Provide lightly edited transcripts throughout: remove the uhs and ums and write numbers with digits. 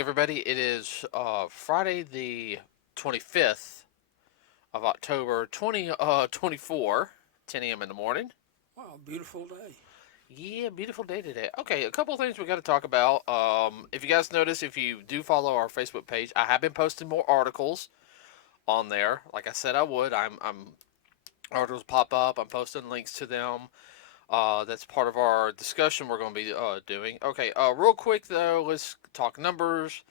everybody. It is Friday the 25th of October 2024, 10 a.m. in the morning. Wow, beautiful day. Yeah, beautiful day today. Okay, a couple of things we got to talk about. If you guys notice, if you do follow our Facebook page, I have been posting more articles on there. Like I said, I would. I'm articles pop up. I'm posting links to them. That's part of our discussion we're going to be doing. Okay, real quick though, let's talk numbers.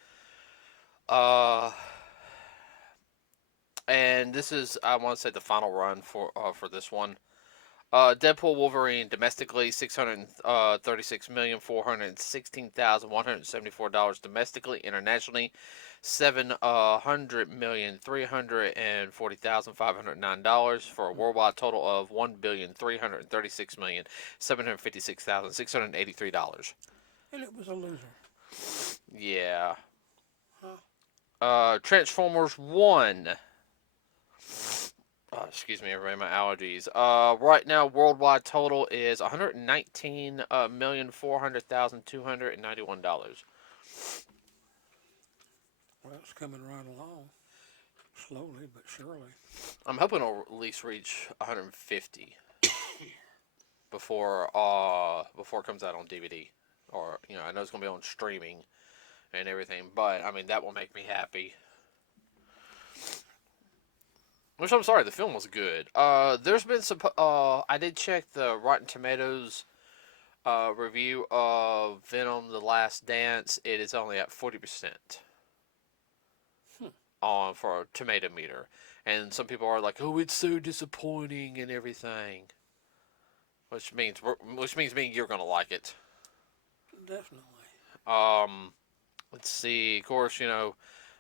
Uh, and this is I want to say the final run for this one. Deadpool Wolverine domestically $636,416,174 domestically. Internationally, $700,340,509 for a worldwide total of $1,336,756,683. And it was a loser. Yeah. Huh? Transformers One. Excuse me, everybody, my allergies. Right now, worldwide total is $119,400,291. Well, it's coming right along. Slowly but surely. I'm hoping it'll at least reach 150 before it comes out on DVD, or I know it's gonna be on streaming and everything, but I mean that will make me happy. Which I'm sorry, the film was good. There's been some. I did check the Rotten Tomatoes review of Venom: The Last Dance. It is only at 40% Hmm. on for a tomato meter, and some people are like, "Oh, it's so disappointing and everything," which means me you're gonna like it. Definitely. Um, let's see. Of course,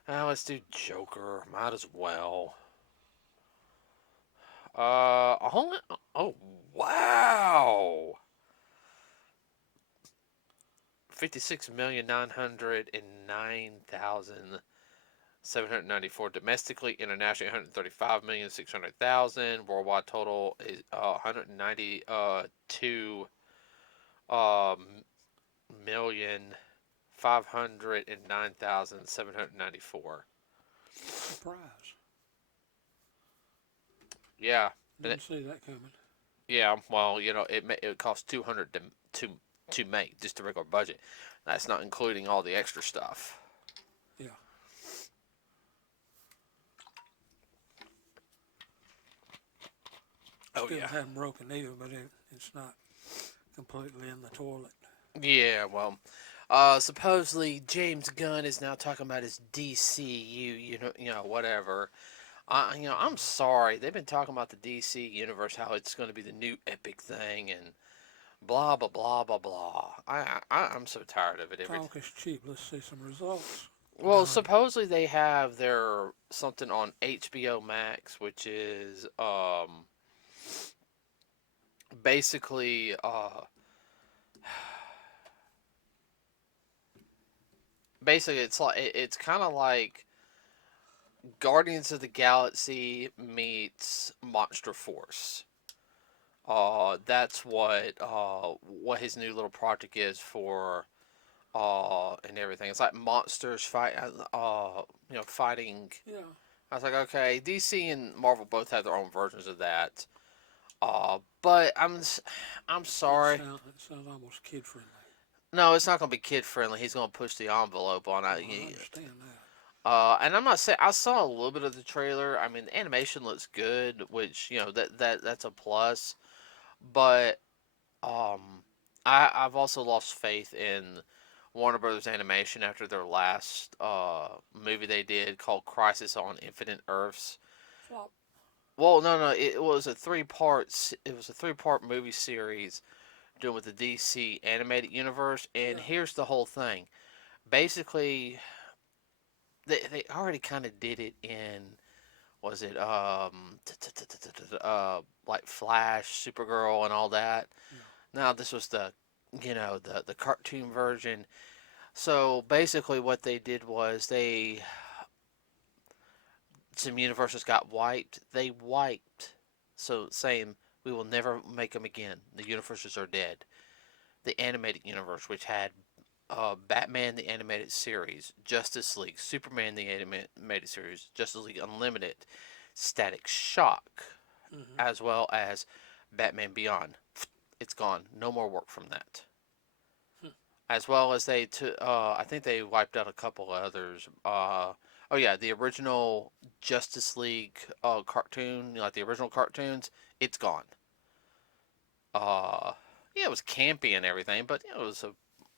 let's do Joker. Might as well. Only, oh wow, 56,909,794 domestically, internationally 135,600,000. Worldwide total is 192 million 509,794. Surprise. Yeah, Didn't see that coming. yeah. Well, it costs 200 to make just the regular budget. That's not including all the extra stuff. Yeah. Oh Still yeah. hadn't broken either, but it's not completely in the toilet. Yeah. Well, supposedly James Gunn is now talking about his DCU. Whatever. I'm sorry. They've been talking about the DC universe, how it's going to be the new epic thing, and blah blah blah blah blah. I'm so tired of it. Talk is cheap. Let's see some results. Well, Gun. supposedly they have their something on HBO Max, which is basically it's kind of like Guardians of the Galaxy meets Monster Force. That's what his new little project is for and everything. It's like monsters fighting. Yeah. I was like, okay, DC and Marvel both have their own versions of that. But I'm sorry. It sounds almost kid friendly. No, it's not gonna be kid friendly. He's gonna push the envelope on Oh, it. I understand that. And I'm not saying I saw a little bit of the trailer. I mean, the animation looks good, which that's a plus. But um, I've also lost faith in Warner Brothers Animation after their last movie they did called Crisis on Infinite Earths. Flop. Well, no, it was a three parts. It was a three-part movie series doing with the DC animated universe. And Yeah. here's the whole thing. Basically, they already kind of did it in was it like Flash, Supergirl, and all that. Yeah. Now this was the cartoon version. So basically, what they did was some universes got wiped. They wiped, so saying we will never make them again. The universes are dead. The animated universe, which had Batman the Animated Series, Justice League, Superman the Animated Series, Justice League Unlimited, Static Shock, Mm-hmm. as well as Batman Beyond. It's gone. No more work from that. Hmm. As well as I think they wiped out a couple others. Oh yeah, the original Justice League cartoon, like the original cartoons, it's gone. Uh, yeah, it was campy and everything, but it was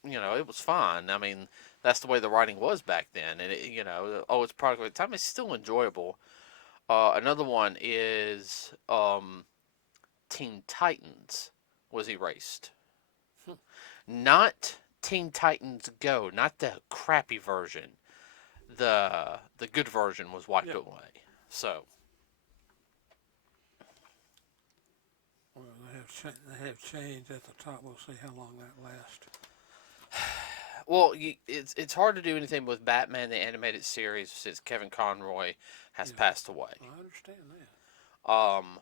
it was fun. I mean, that's the way the writing was back then, and it's product of the time. It's still enjoyable. Another one is Teen Titans was erased. Hmm. Not Teen Titans Go, not the crappy version. The good version was wiped Yeah. away. So, Well, they have changed at the top. We'll see how long that lasts. well, it's hard to do anything with Batman the animated series since Kevin Conroy has Yeah. passed away. I understand that. Um,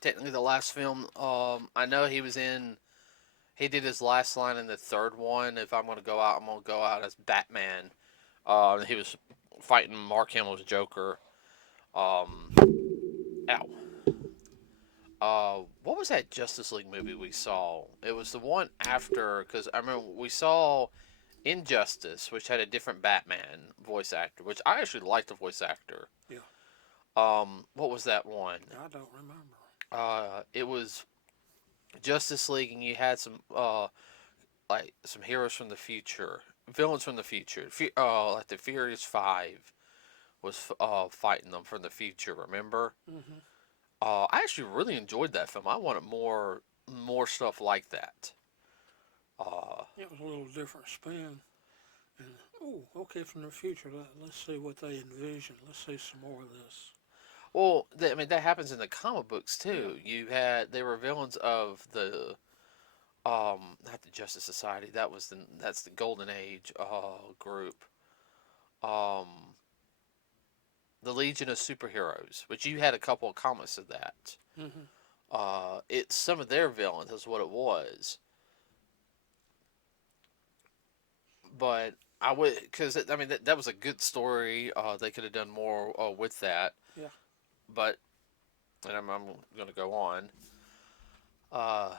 Technically, the last film, I know he was in. He did his last line in the third one. If I'm going to go out, I'm going to go out as Batman. He was fighting Mark Hamill's Joker. Um, Ow. What was that Justice League movie we saw? It was the one after, because I remember we saw Injustice, which had a different Batman voice actor, which I actually liked the voice actor. Yeah. What was that one? I don't remember. It was Justice League, and you had some like some heroes from the future, villains from the future. Like the Furious Five was fighting them from the future. Remember? Mm-hmm. I actually really enjoyed that film. I wanted more stuff like that. Uh, It was a little different spin. And okay, from the future, let's see what they envision. Let's see some more of this. I mean that happens in the comic books Yeah. too. They were villains of the not the Justice Society. That's the Golden Age group. Um, the Legion of Superheroes, which you had a couple of comics of that. Mm-hmm. It's some of their villains is what it was. But I would, because I mean that was a good story. They could have done more with that. Yeah. But and I'm going to go on. Uh,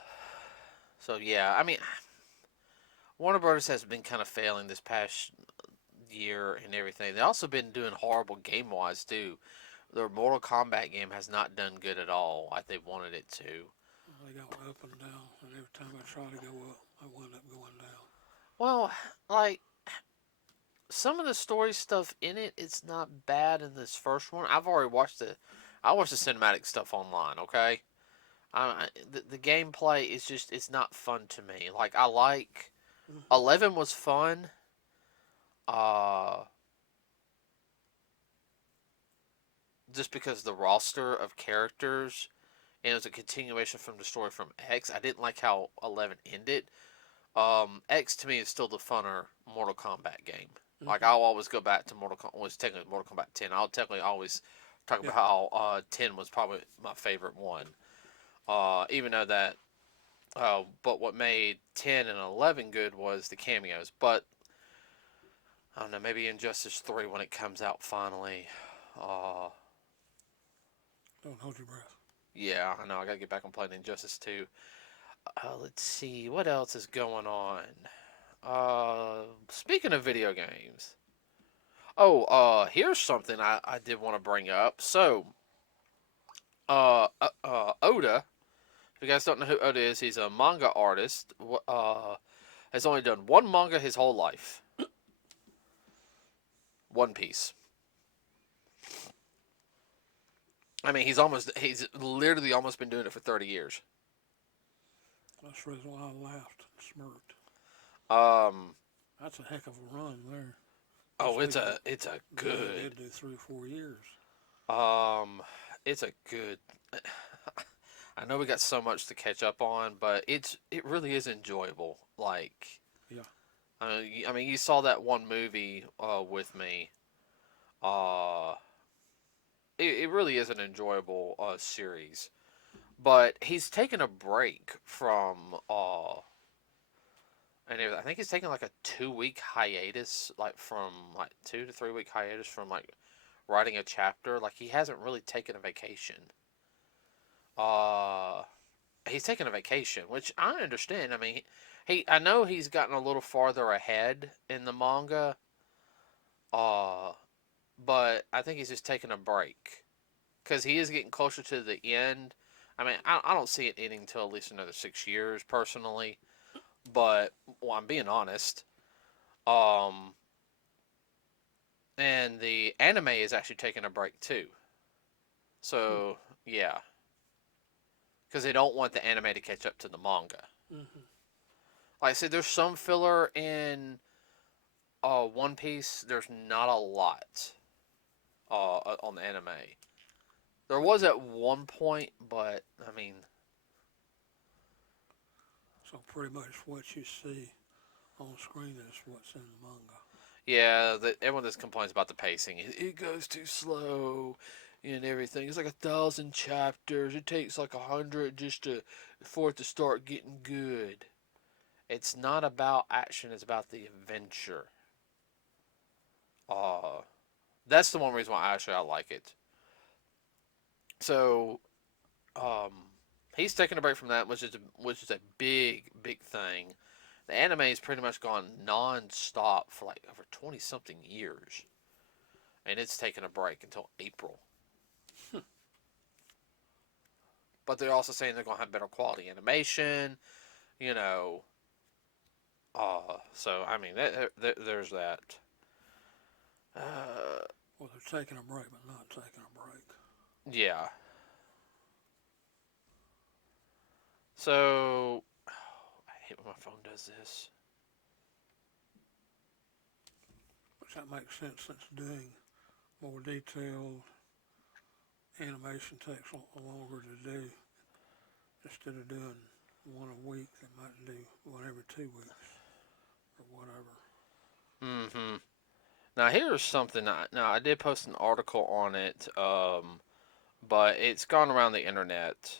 so yeah, I mean Warner Brothers has been kind of failing this past year and everything. They've also been doing horrible game wise too. Their Mortal Kombat game has not done good at all, like they wanted it to. They go up and down, and every time I try to go up, I wind up going down. Well, like some of the story stuff in it, it's not bad in this first one. I've already watched it. I watched the cinematic stuff online. Okay, the gameplay is just it's not fun to me. Like I like Mm-hmm. 11 was fun. Uh, just because the roster of characters and it was a continuation from the story from X. I didn't like how 11 ended. X to me is still the funner Mortal Kombat game. Like Mm-hmm. I'll always go back to Mortal Kombat. Was technically Mortal Kombat 10. I'll technically always talk Yeah. about how 10 was probably my favorite one. Even though that, but what made 10 and 11 good was the cameos. But I don't know, maybe Injustice 3 when it comes out finally. Uh, Don't hold your breath. yeah, I know. I gotta get back on playing Injustice 2. Let's see what else is going on. Speaking of video games, here's something I did want to bring up. So, Oda. If you guys don't know who Oda is, he's a manga artist. Has only done one manga his whole life. One Piece. I mean, he's literally almost been doing it for 30 years. That's the reason why I laughed and smirked. Um, That's a heck of a run there. oh, Especially it's a they good. did do 3 or 4 years. Um, it's a good. I know we got so much to catch up on, but it really is enjoyable. Like, Yeah. I mean, you saw that one movie with me. Uh, it really is an enjoyable series. but he's taken a break from and I think he's taking like a 2 week hiatus, like from like 2 to 3 week hiatus from like writing a chapter. Like he hasn't really taken a vacation. Uh, he's taking a vacation, which I understand. I mean, I know he's gotten a little farther ahead in the manga. Uh, but I think he's just taking a break because he is getting closer to the end. I mean, I don't see it ending until at least another 6 years, personally. But well, I'm being honest. Um, and the anime is actually taking a break too. Hmm. So yeah, because they don't want the anime to catch up to the manga. Mm-hmm. Like I said, there's some filler in One Piece. There's not a lot on the anime. There But was at one point, but I mean, so pretty much what you see on screen is what's in the manga. yeah, everyone just complains about the pacing. It goes too slow and everything. It's like 1,000 chapters. It takes like 100 just to for it to start getting good. It's not about action. It's about the adventure. Uh, that's the one reason why I like it. So, um, he's taking a break from that, which is a big thing. The anime has pretty much gone non-stop for like over 20 something years, and it's taking a break until April. But they're also saying they're gonna have better quality animation, you know. So I mean, there's that. Uh, Well, they're taking a break, but not taking a break. yeah. So I hate when my phone does this. Which that makes sense since doing more detailed animation takes longer to do. Instead of doing one a week, they might do one every 2 weeks or whatever. Mm-hmm. Now here's something. Now I did post an article on it, but it's gone around the internet.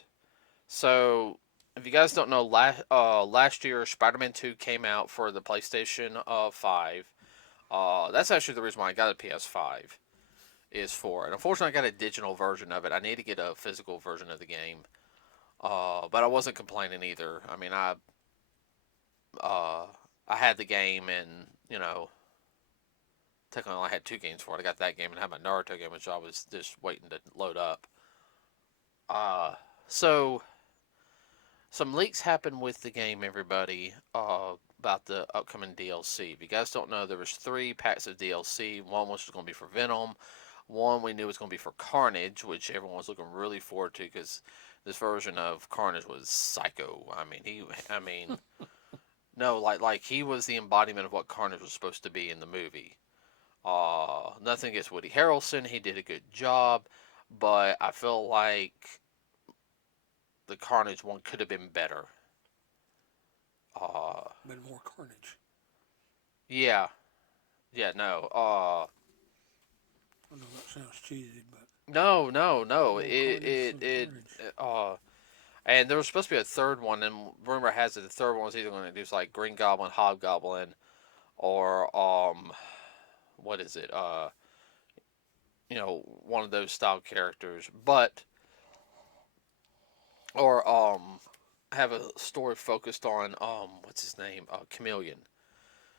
So if you guys don't know, last year Spider-Man 2 came out for the PlayStation 5. That's actually the reason why I got a PS5 is for it. Unfortunately, I got a digital version of it. I need to get a physical version of the game. But I wasn't complaining either. I mean, uh, I had the game, and technically I only had two games for it. I got that game and I had my Naruto game, which I was just waiting to load up. Uh, so some leaks happened with the game, everybody. About the upcoming DLC. If you guys don't know, there was 3 packs of DLC. One was going to be for Venom. One we knew was going to be for Carnage, which everyone was looking really forward to because this version of Carnage was psycho. I mean, no, like he was the embodiment of what Carnage was supposed to be in the movie. Nothing against Woody Harrelson, he did a good job, but I feel like the Carnage one could have been better. Uh, Been more carnage. yeah, yeah, no, I know that sounds cheesy, but no, no, no. more carnage than carnage. And there was supposed to be a third one, and rumor has it the third one was either going to do like Green Goblin, Hobgoblin, or what is it? One of those style characters, but or have a story focused on what's his name, Chameleon,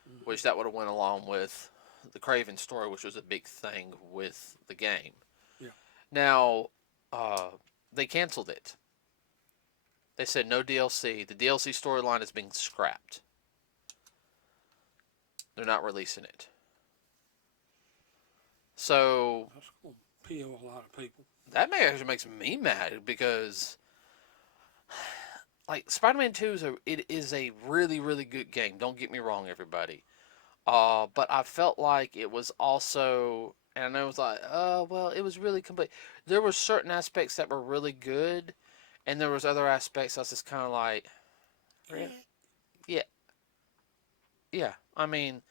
Mm-hmm. which that would have went along with the Craven story, which was a big thing with the game. Yeah. Now, uh, they canceled it. They said no DLC. The DLC storyline is being scrapped. They're not releasing it. So That's going to peel a lot of people. that actually makes me mad because like Spider-Man 2 is a really really good game. Don't get me wrong, everybody. But I felt like it was also, and I was like, well, it was really complete. There were certain aspects that were really good, and there was other aspects I was just kind of like, Eh, yeah, yeah. I mean,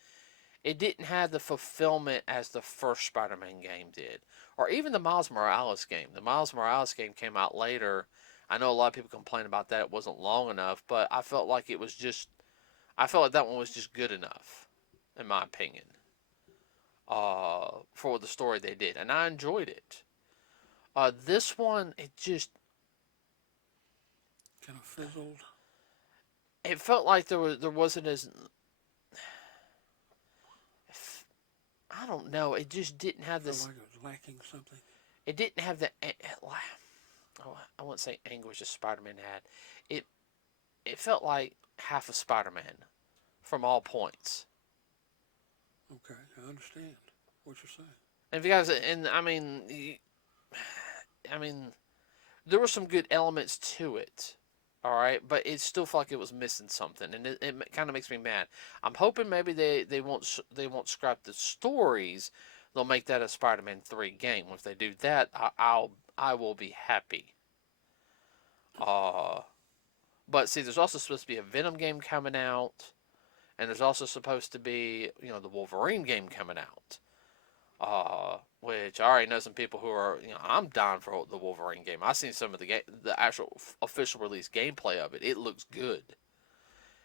it didn't have the fulfillment as the first Spider-Man game did, or even the Miles Morales game. The Miles Morales game came out later, I know a lot of people complain about that. It wasn't long enough, but I felt like it was just. I felt like that one was just good enough, in my opinion, for the story they did, and I enjoyed it. This one, it just. Kind of fizzled. It felt like there wasn't as. I don't know. It just didn't have Felt this. like it was lacking something. It didn't have the. Oh, I wouldn't say anguish as Spider-Man had. It it felt like half of Spider-Man from all points. Okay, I understand what you're saying. And if you guys, and I mean, there were some good elements to it. All right, but it still felt like it was missing something, and it kind of makes me mad. I'm hoping maybe they won't scrap the stories. They'll make that a Spider-Man 3 game. If they do that, I will be happy. Uh, but see, there's also supposed to be a Venom game coming out, and there's also supposed to be the Wolverine game coming out. Which I already know some people who are, I'm down for the Wolverine game. I've seen some of the actual official release gameplay of it. It looks good.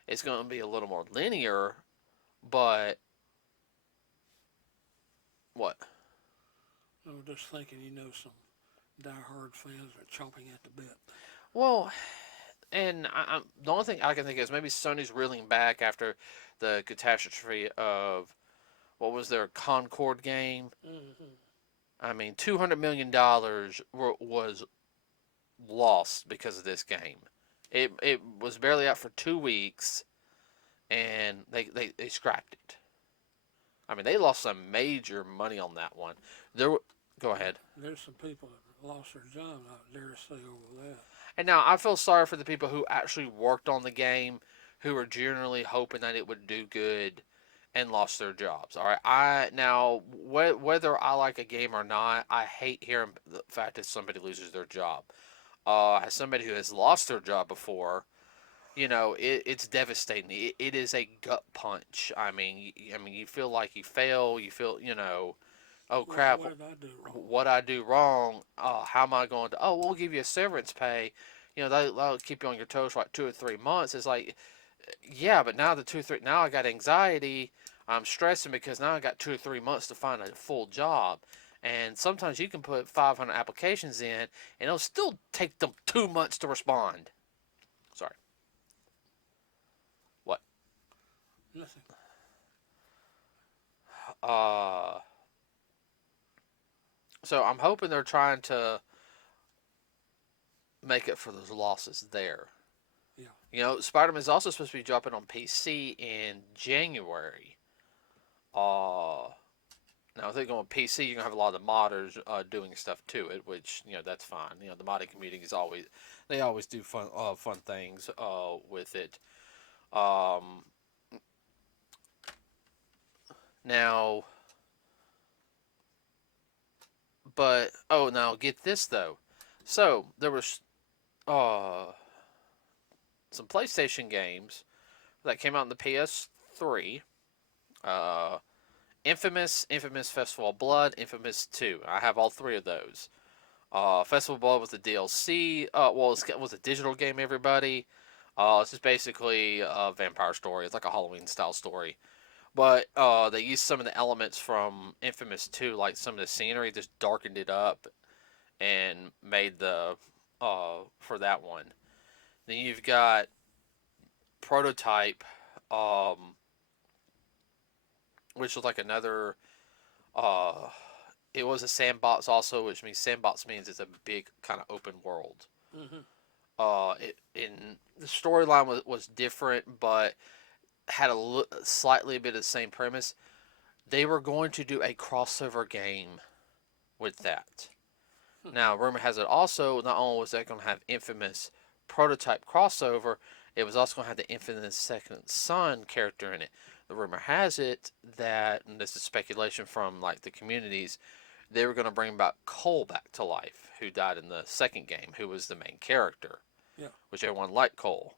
It's going to be a little more linear, but what? I was just thinking, some die-hard fans are chomping at the bit. Well, and the only thing I can think is maybe Sony's reeling back after the catastrophe of what was their Concord game. Mm-hmm. I mean, $200 million was lost because of this game. It was barely out for 2 weeks, and they scrapped it. I mean, they lost some major money on that one. Go ahead. There's some people that lost their job, I dare say, over that. And now I feel sorry for the people who actually worked on the game, who were generally hoping that it would do good, and lost their jobs. All right, whether I like a game or not, I hate hearing the fact that somebody loses their job. As somebody who has lost their job before, it's devastating. It is a gut punch. I mean, you feel like you fail. You feel, oh crap, What did I do wrong? what I do wrong? How am I going to? Oh, we'll give you a severance pay. They'll keep you on your toes for like 2 or 3 months. It's like, yeah, but now now I got anxiety. I'm stressing because now I got 2 or 3 months to find a full job. And sometimes you can put 500 applications in, and it'll still take them 2 months to respond. Sorry. What? Nothing. Uh, so I'm hoping they're trying to make it for those losses there. Yeah. Spider-Man is also supposed to be dropping on PC in January. Now if they're going PC, you're gonna have a lot of the modders doing stuff to it, which that's fine. The modding community they always do fun things with it. Um, now, but now get this though. So there was some PlayStation games that came out in the PS3. Uh, Infamous Festival of Blood, Infamous 2. I have all three of those. Festival of Blood was the DLC. It was a digital game, everybody. It's just basically a vampire story. It's like a Halloween style story. But they used some of the elements from Infamous 2, like some of the scenery, just darkened it up and made the for that one. Then you've got Prototype, which was like another. It was a sandbox also, which means sandbox means it's a big kind of open world. Mm-hmm. In the storyline was different, but had slightly a bit of the same premise. They were going to do a crossover game with that. Now, rumor has it also, not only was that going to have Infamous Prototype crossover, it was also going to have the Infamous Second Son character in it. The rumor has it that, and this is speculation from like the communities, they were going to bring back Cole back to life, who died in the second game, who was the main character, Yeah. which everyone liked Cole.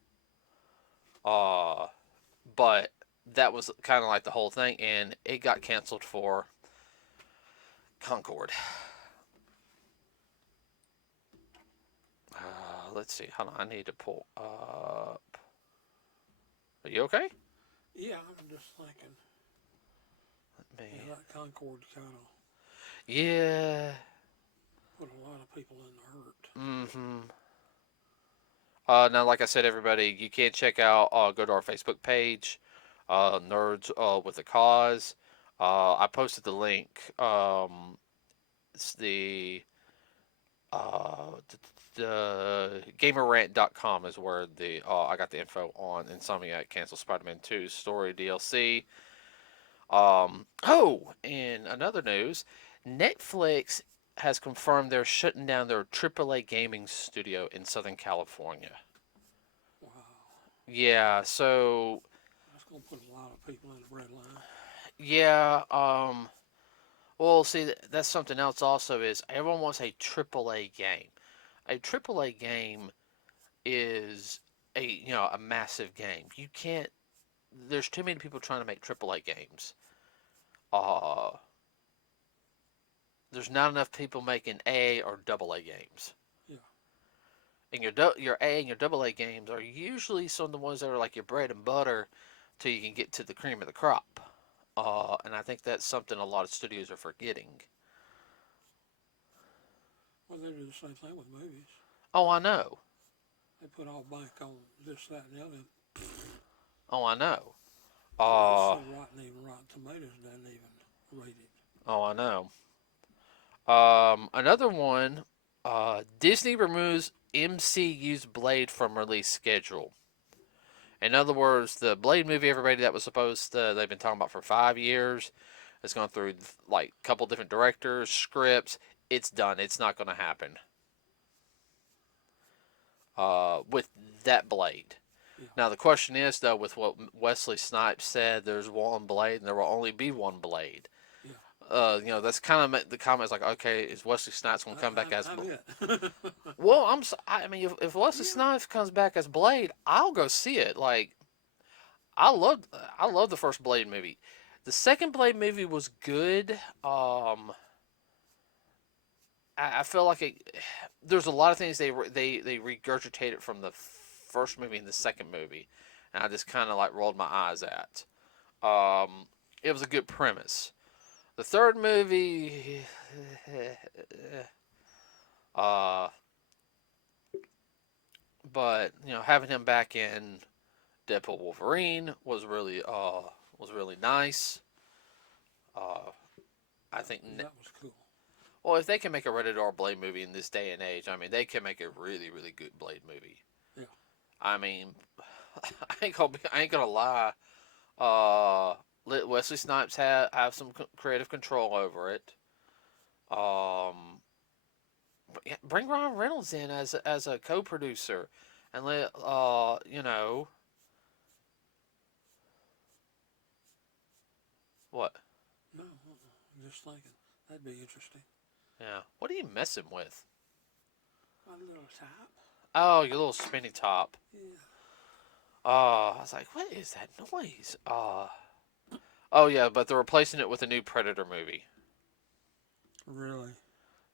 But that was kind of like the whole thing, and it got canceled for Concord. let's see. Hold on, I need to pull up. Are you okay? Yeah, I'm just thinking. Yeah, Me. that Concord kind of Yeah. put a lot of people in the hurt. Mm-hmm. Now, like I said, everybody, you can check out. Go to our Facebook page, Nerds with a Cause. I posted the link. It's the gamerrant.com is where the I got the info on Insomniac cancel Spider-Man 2 story DLC. And another news, Netflix has confirmed they're shutting down their AAA gaming studio in Southern California. Wow, Yeah, so that's gonna put a lot of people in the bread line. yeah, well, see, that's something else also is everyone wants a AAA game. A AAA game is a massive game. You can't. There's too many people trying to make AAA games. Uh, there's not enough people making A or AA games. Yeah, And your A and your AA games are usually some of the ones that are like your bread and butter till you can get to the cream of the crop. And I think that's something a lot of studios are forgetting. well, they do the same thing with movies. Oh, I know. They put all bank on this, that, and the other. Oh, I know. It's Uh, so rotten, even Rotten Tomatoes doesn't even rate it. oh, I know. Another one. Disney removes MCU's Blade from release schedule. In other words, the Blade movie, everybody that was supposed to, they've been talking about for 5 years. It's gone through like a couple different directors, scripts. It's done. It's not going to happen. With that Blade. Yeah, Now the question is though, with what Wesley Snipes said, there's one Blade and there will only be one Blade. yeah. That's kind of the comments like, okay, is Wesley Snipes going to come back as? I'm it. Well, I mean, if Wesley Yeah, Snipes comes back as Blade, I'll go see it. Like, I love, I love the first Blade movie. The second Blade movie was good. I feel like there's a lot of things they regurgitated from the first movie and the second movie, and I just kind of like rolled my eyes at. It was a good premise. The third movie, uh, but having him back in Deadpool Wolverine was really nice. Uh, I think that was cool. well, if they can make a rated R Blade movie in this day and age, I mean they can make a really really good Blade movie. Yeah, I mean, I ain't gonna lie. Uh, let Wesley Snipes have some creative control over it. But yeah, bring Ryan Reynolds in as a co-producer, and let what? no, I'm just thinking that'd be interesting. Yeah, what are you messing with? My little top. Oh, your little spinny top. Yeah, I was like, what is that noise? Oh yeah, but they're replacing it with a new Predator movie. really.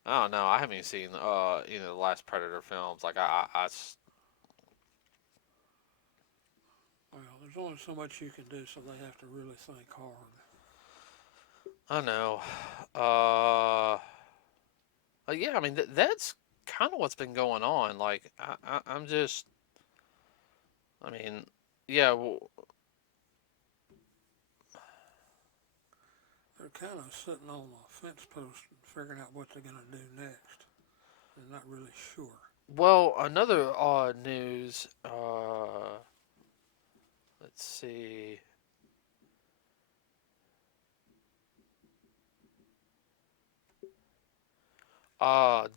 Oh no, I haven't even seen the last Predator films. Like Well, there's only so much you can do, so they have to really think hard. I know. Uh, yeah, I mean that's kind of what's been going on. Like I'm just, I mean, yeah, well, They're kind of sitting on a fence post and figuring out what they're going to do next. They're not really sure. well, another news. Let's see.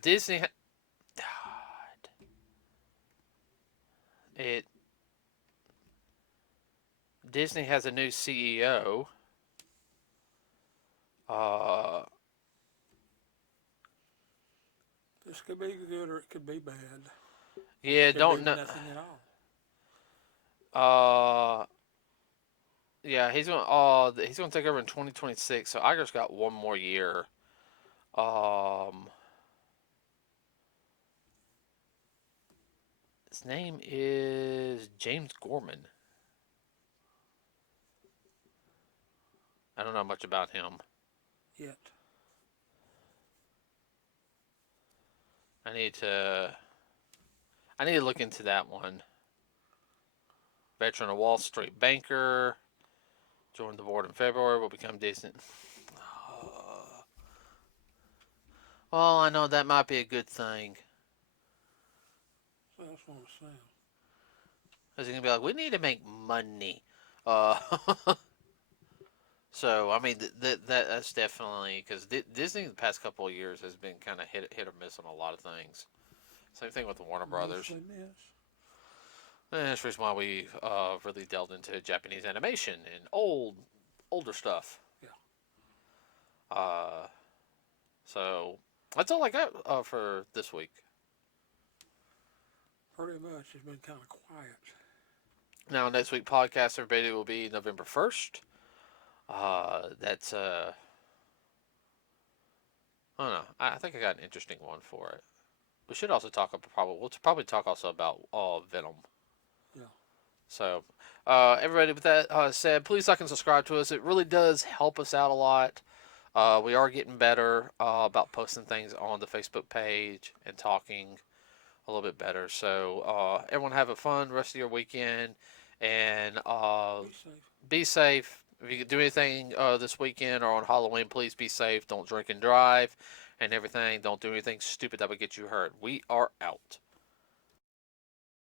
Disney. God, it Disney has a new CEO. Uh, This could be good or it could be bad. Or it yeah, could don't be know. nothing at all. Uh, yeah, he's gonna take over in 2026. So I just got one more year. Um, His name is James Gorman. I don't know much about him. Yet. I need to. I need to look into that one. Veteran of Wall Street banker. Joined the board in February. Will become decent. Well, I know that might be a good thing. So that's what I'm saying. Because he's gonna be like, we need to make money. Uh, so I mean, that's definitely because Disney the past couple of years has been kind of hit or miss on a lot of things. Same thing with the Warner Brothers. Mostly miss. And that's the reason why we really delved into Japanese animation and older stuff. Yeah. Uh, so that's all I got for this week. Pretty much. It's been kind of quiet. Now, next week podcast, everybody, will be November 1st. That's I don't know. I think I got an interesting one for it. We should also talk about we'll probably talk also about Venom. Yeah. So, everybody, with that said, please like and subscribe to us. It really does help us out a lot. We are getting better about posting things on the Facebook page and talking a little bit better. So, everyone have a fun rest of your weekend and Be safe. be safe. If you can do anything this weekend or on Halloween, please be safe. Don't drink and drive and everything. Don't do anything stupid that would get you hurt. We are out.